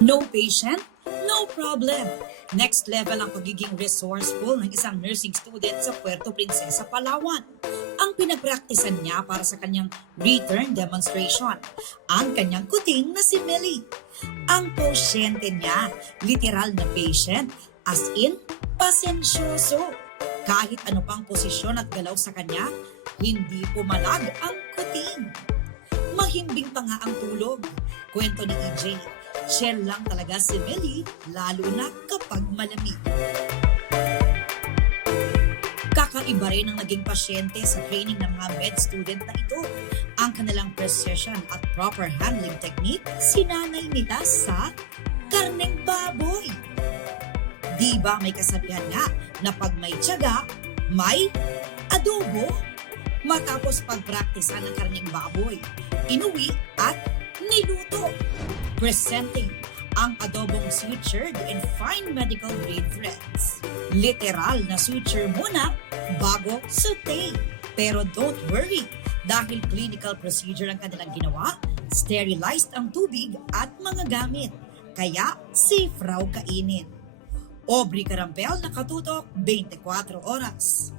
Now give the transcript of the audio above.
No patient, no problem. Next level ang pagiging resourceful ng isang nursing student sa Puerto Princesa, Palawan. Ang pinagpraktisan niya para sa kanyang return demonstration, ang kanyang kuting na si Millie. Ang pasyente niya, literal na patient, as in, pasensyoso. Kahit ano pang posisyon at galaw sa kanya, hindi pumalag ang kuting. Mahimbing pa nga ang tulog. Kwento ni EJ, share lang talaga si Millie, lalo na kapag malamig. Kakaiba rin ang naging pasyente sa training ng mga med student na ito. Ang kanilang precision at proper handling technique, sinanay nila sa karneng baboy. Di ba may kasabihan nga na pag may tiyaga, may adobo? Matapos pagpraktisan ng karneng baboy, inuwi at niluto. Presenting ang adobong sutured in fine medical grade threads. Literal na suture muna bago saute. Pero don't worry, dahil clinical procedure ang kanilang ginawa, sterilized ang tubig at mga gamit. Kaya safe raw kainin. Aubrey Carampel, Nakatutok, 24 Oras.